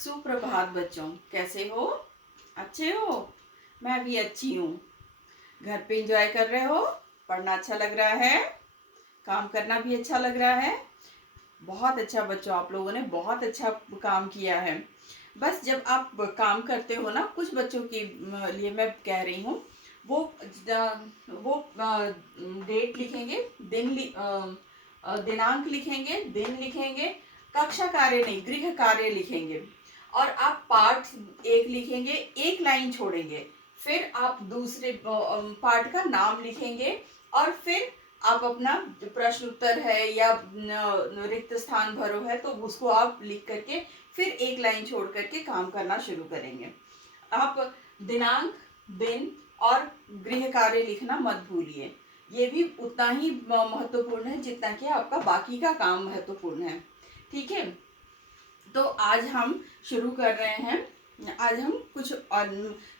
सुप्रभात बच्चों, कैसे हो? अच्छे हो? मैं भी अच्छी हूँ। घर पे एंजॉय कर रहे हो? पढ़ना अच्छा लग रहा है? काम करना भी अच्छा लग रहा है? बहुत अच्छा बच्चों, आप लोगों ने बहुत अच्छा काम किया है। बस जब आप काम करते हो ना, कुछ बच्चों के लिए मैं कह रही हूँ, वो डेट लिखेंगे, दिनांक लिखेंगे, दिन लिखेंगे, कक्षा कार्य नहीं, गृह कार्य लिखेंगे, और आप पाठ एक लिखेंगे, एक लाइन छोड़ेंगे, फिर आप दूसरे पाठ का नाम लिखेंगे, और फिर आप अपना प्रश्न उत्तर है या रिक्त स्थान भरो है तो उसको आप लिख करके फिर एक लाइन छोड़ करके काम करना शुरू करेंगे। आप दिनांक, दिन और गृह कार्य लिखना मत भूलिए। ये भी उतना ही महत्वपूर्ण है जितना कि आपका बाकी का काम महत्वपूर्ण है। ठीक है, तो आज हम शुरू कर रहे हैं। आज हम कुछ और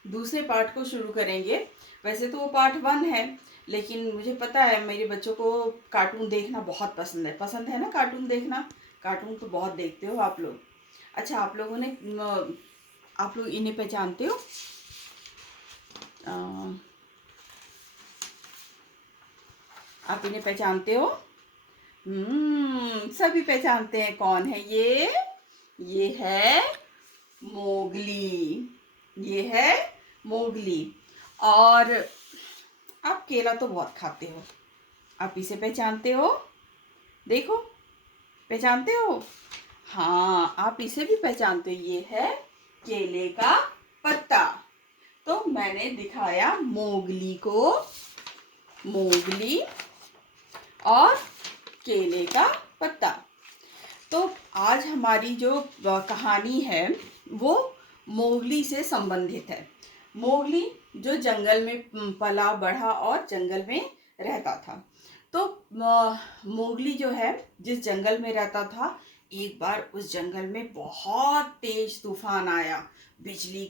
दूसरे पार्ट को शुरू करेंगे। वैसे तो वो पार्ट 1 है, लेकिन मुझे पता है मेरे बच्चों को कार्टून देखना बहुत पसंद है ना। कार्टून देखना, कार्टून तो बहुत देखते हो आप लोग। अच्छा, आप लोग इन्हें पहचानते हो? आप इन्हें पहचानते हो? सभी पहचानते हैं। कौन है ये है मोगली। ये है मोगली। और आप केला तो बहुत खाते हो, आप इसे पहचानते हो? देखो, पहचानते हो? हाँ, आप इसे भी पहचानते हो। ये है केले का पत्ता। तो मैंने दिखाया मोगली को, मोगली और केले का पत्ता। तो आज हमारी जो कहानी है वो मोगली से संबंधित है। मोगली जो जंगल में पला बढ़ा और जंगल में रहता था। तो मोगली जो है जिस जंगल में रहता था, एक बार उस जंगल में बहुत तेज तूफान आया। बिजली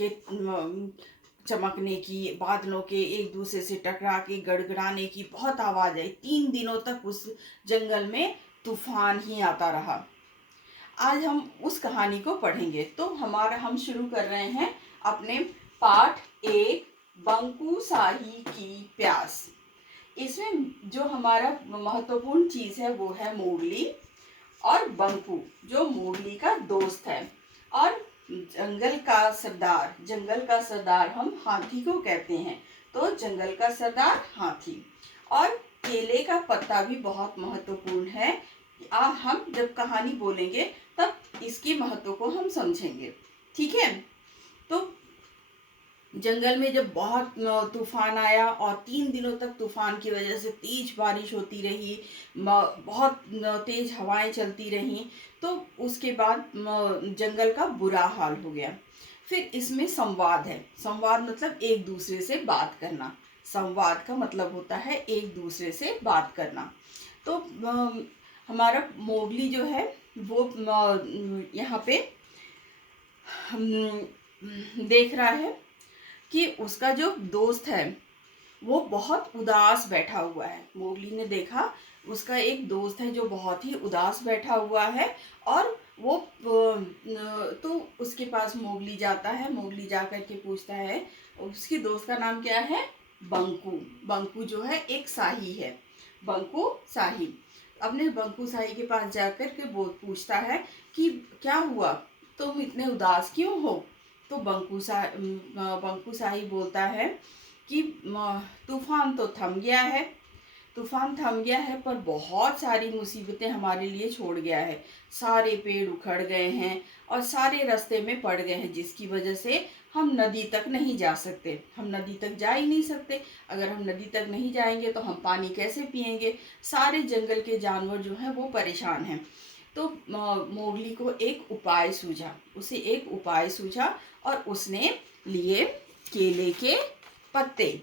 के चमकने की, बादलों के एक दूसरे से टकरा के गड़गड़ाने की बहुत आवाज आई। 3 दिनों तक उस जंगल में तूफान ही आता रहा। आज हम उस कहानी को पढ़ेंगे। तो हम शुरू कर रहे हैं अपने पाठ 1, बंकू शाही की प्यास। इसमें जो हमारा महत्वपूर्ण चीज है वो है मोगली और बंकू, जो मोगली का दोस्त है, और जंगल का सरदार हम हाथी को कहते हैं। तो जंगल का सरदार हाथी। और केले का पत्ता भी बहुत महत्वपूर्ण है। हम जब कहानी बोलेंगे तब इसके महत्व को हम समझेंगे। ठीक है, तो जंगल में जब बहुत तूफान आया और 3 दिनों तक तूफान की वजह से तेज बारिश होती रही, बहुत तेज हवाएं चलती रहीं, तो उसके बाद जंगल का बुरा हाल हो गया। फिर इसमें संवाद है। संवाद मतलब एक दूसरे से बात करना। संवाद का मतलब होता है एक दूसरे से बात करना। तो हमारा मोगली जो है वो यहाँ पे देख रहा है कि उसका जो दोस्त है वो बहुत उदास बैठा हुआ है। मोगली ने देखा उसका एक दोस्त है जो बहुत ही उदास बैठा हुआ है, और वो तो उसके पास मोगली जाता है। मोगली जाकर के पूछता है, उसकी दोस्त का नाम क्या है? बंकू। बंकू जो है एक शाही है, बंकू शाही। अपने बंकू शाही के पास जाकर के वो पूछता है कि क्या हुआ, तुम इतने उदास क्यों हो? तो बंकू शाही बोलता है कि तूफान तो थम गया है, तूफान थम गया है, पर बहुत सारी मुसीबतें हमारे लिए छोड़ गया है। सारे पेड़ उखड़ गए हैं और सारे रास्ते में पड़ गए हैं, जिसकी वजह से हम नदी तक नहीं जा सकते। हम नदी तक जा ही नहीं सकते। अगर हम नदी तक नहीं जाएंगे तो हम पानी कैसे पिएंगे? सारे जंगल के जानवर जो हैं वो परेशान हैं। तो मोगली को एक उपाय सूझा, उसे एक उपाय सूझा, और उसने लिए केले के पत्ते।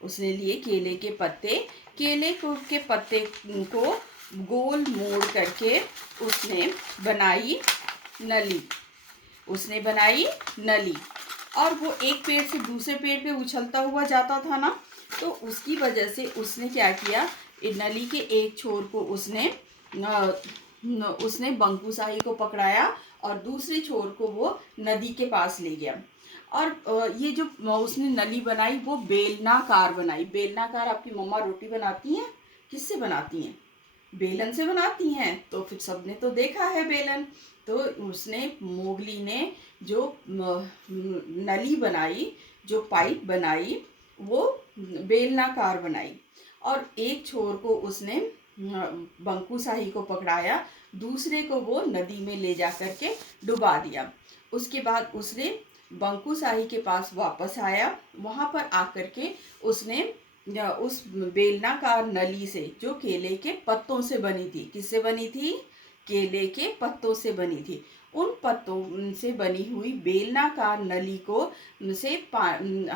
उसने लिए केले के पत्ते। के पत्ते को गोल मोड़ करके उसने बनाई नली। उसने बनाई नली, और वो एक पेड़ से दूसरे पेड़ पे उछलता हुआ जाता था ना, तो उसकी वजह से उसने क्या किया, नली के एक छोर को उसने बंकू शाही को पकड़ाया और दूसरे छोर को वो नदी के पास ले गया। और ये जो उसने नली बनाई वो बेलनाकार बनाई। बेलनाकार आपकी मम्मा रोटी बनाती हैं, किससे बनाती हैं? बेलन से बनाती हैं। तो फिर सबने तो देखा है बेलन। तो उसने मोगली ने जो नली बनाई, जो पाइप बनाई, वो बेलनाकार बनाई। और एक छोर को उसने बंकुशाही को पकड़ाया, दूसरे को वो नदी में ले जा करके डुबा दिया। उसके बाद उसने बंकुशाही के पास वापस आया। वहाँ पर आकर के उसने उस बेलनाकार नली से, जो केले के पत्तों से बनी थी, किससे बनी थी? केले के पत्तों से बनी थी। उन पत्तों से बनी हुई बेलनाकार नली को से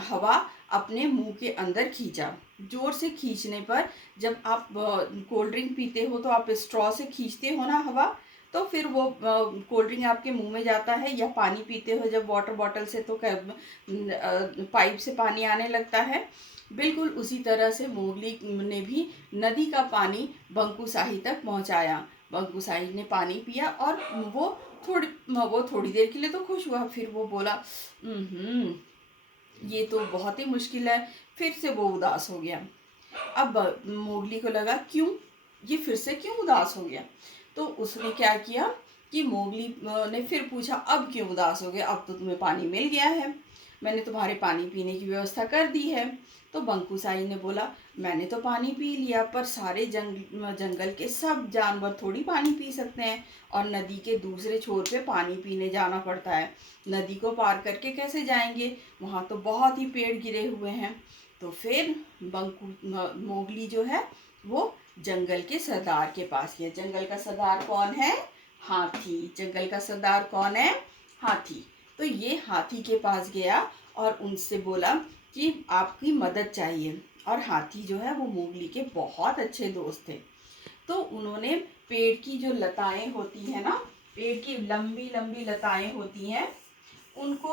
हवा अपने मुंह के अंदर खींचा। जोर से खींचने पर, जब आप कोल्ड ड्रिंक पीते हो तो आप स्ट्रॉ से खींचते हो ना हवा, तो फिर वो कोल्ड ड्रिंक आपके मुंह में जाता है। या पानी पीते हो जब वाटर बॉटल से, तो पाइप से पानी आने लगता है। बिल्कुल उसी तरह से मोगली ने भी नदी का पानी बंकुशाही तक पहुंचाया। बंकुशाही ने पानी पिया और वो थोड़ी देर के लिए तो खुश हुआ। फिर वो बोला, ये तो बहुत ही मुश्किल है। फिर से वो उदास हो गया। अब मोगली को लगा, क्यों, ये फिर से क्यों उदास हो गया? तो उसने क्या किया कि मोगली ने फिर पूछा, अब क्यों उदास हो गया? अब तो तुम्हें पानी मिल गया है, मैंने तुम्हारे पानी पीने की व्यवस्था कर दी है। तो बंकुशाही ने बोला, मैंने तो पानी पी लिया, पर सारे जंगल के सब जानवर थोड़ी पानी पी सकते हैं, और नदी के दूसरे छोर पे पानी पीने जाना पड़ता है। नदी को पार करके कैसे जाएंगे? वहाँ तो बहुत ही पेड़ गिरे हुए हैं। तो फिर मोगली जो है वो जंगल के सरदार के पास गया। जंगल का सरदार कौन है? हाथी। जंगल का सरदार कौन है? हाथी। तो ये हाथी के पास गया और उनसे बोला कि आपकी मदद चाहिए। और हाथी जो है वो मोगली के बहुत अच्छे दोस्त थे। तो उन्होंने पेड़ की जो लताएं होती है ना, पेड़ की लंबी लंबी लताएं होती हैं, उनको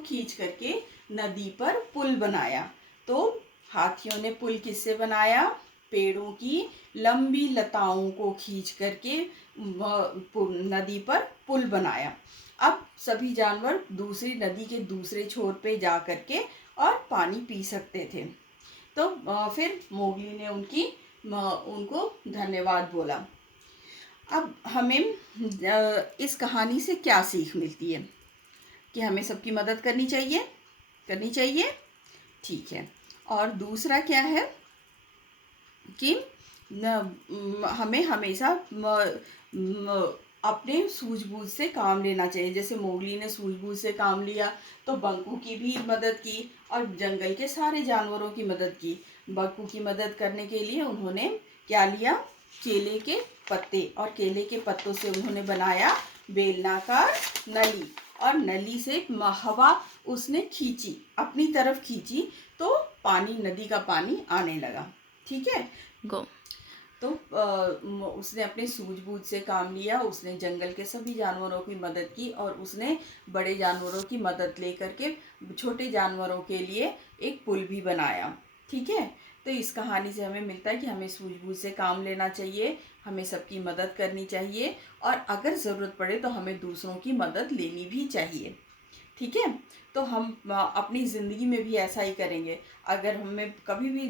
खींच करके नदी पर पुल बनाया। तो हाथियों ने पुल किससे बनाया? पेड़ों की लंबी लताओं को खींच करके नदी पर पुल बनाया। अब सभी जानवर दूसरी नदी के दूसरे छोर पे जा करके और पानी पी सकते थे। तो फिर मोगली ने उनको धन्यवाद बोला। अब हमें इस कहानी से क्या सीख मिलती है? कि हमें सबकी मदद करनी चाहिए। ठीक है। और दूसरा क्या है कि हमें हमेशा अपने सूझबूझ से काम लेना चाहिए। जैसे मोगली ने सूझबूझ से काम लिया तो बंकू की भी मदद की और जंगल के सारे जानवरों की मदद की। बंकू की मदद करने के लिए उन्होंने क्या लिया? केले के पत्ते, और केले के पत्तों से उन्होंने बनाया बेलनाकार नली, और नली से हवा उसने खींची, अपनी तरफ खींची, तो नदी का पानी आने लगा। ठीक है। गो। तो उसने अपने सूझबूझ से काम लिया। उसने जंगल के सभी जानवरों की मदद की और उसने बड़े जानवरों की मदद लेकर के छोटे जानवरों के लिए एक पुल भी बनाया। ठीक है। तो इस कहानी से हमें मिलता है कि हमें सूझबूझ से काम लेना चाहिए, हमें सबकी मदद करनी चाहिए, और अगर ज़रूरत पड़े तो हमें दूसरों की मदद लेनी भी चाहिए। ठीक है। तो हम अपनी ज़िंदगी में भी ऐसा ही करेंगे। अगर हमें कभी भी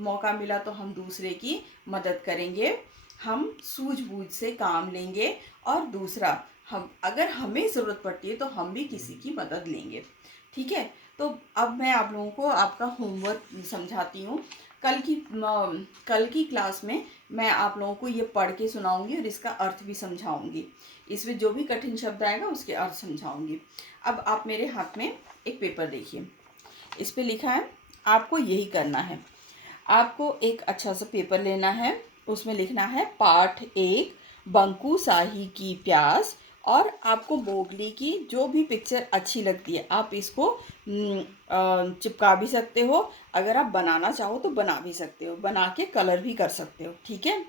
मौका मिला तो हम दूसरे की मदद करेंगे, हम सूझबूझ से काम लेंगे, और दूसरा, हम अगर हमें ज़रूरत पड़ती है तो हम भी किसी की मदद लेंगे। ठीक है। तो अब मैं आप लोगों को आपका होमवर्क समझाती हूँ। कल की क्लास में मैं आप लोगों को ये पढ़ के सुनाऊंगी और इसका अर्थ भी समझाऊंगी। इसमें जो भी कठिन शब्द आएगा उसके अर्थ समझाऊंगी। अब आप मेरे हाथ में एक पेपर देखिए, इस पे लिखा है आपको यही करना है। आपको एक अच्छा सा पेपर लेना है, उसमें लिखना है पाठ 1 बंकुशाही की प्यास, और आपको मोगली की जो भी पिक्चर अच्छी लगती है आप इसको चिपका भी सकते हो। अगर आप बनाना चाहो तो बना भी सकते हो, बना के कलर भी कर सकते हो। ठीक है।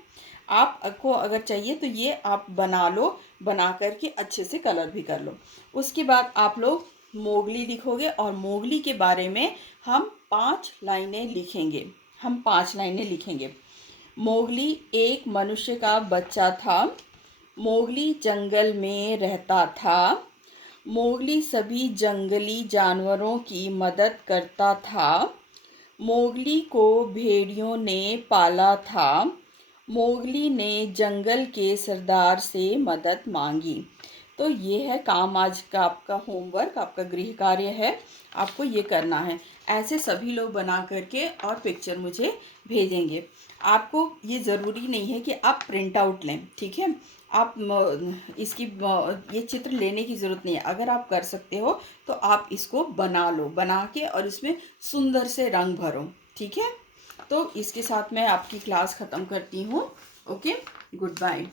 आपको अगर चाहिए तो ये आप बना लो, बना करके अच्छे से कलर भी कर लो। उसके बाद आप लोग मोगली लिखोगे और मोगली के बारे में हम 5 लाइनें लिखेंगे। मोगली एक मनुष्य का बच्चा था मोगली जंगल में रहता था। मोगली सभी जंगली जानवरों की मदद करता था। मोगली को भेड़ियों ने पाला था। मोगली ने जंगल के सरदार से मदद मांगी। तो ये है काम आज का आपका होमवर्क, आपका गृह कार्य है, आपको ये करना है। ऐसे सभी लोग बना करके और पिक्चर मुझे भेजेंगे। आपको ये ज़रूरी नहीं है कि आप प्रिंट आउट लें, ठीक है। आप इसकी ये चित्र लेने की ज़रूरत नहीं है। अगर आप कर सकते हो तो आप इसको बना लो, बना के और इसमें सुंदर से रंग भरो, ठीक है। तो इसके साथ मैं आपकी क्लास ख़त्म करती हूँ। Okay, good bye.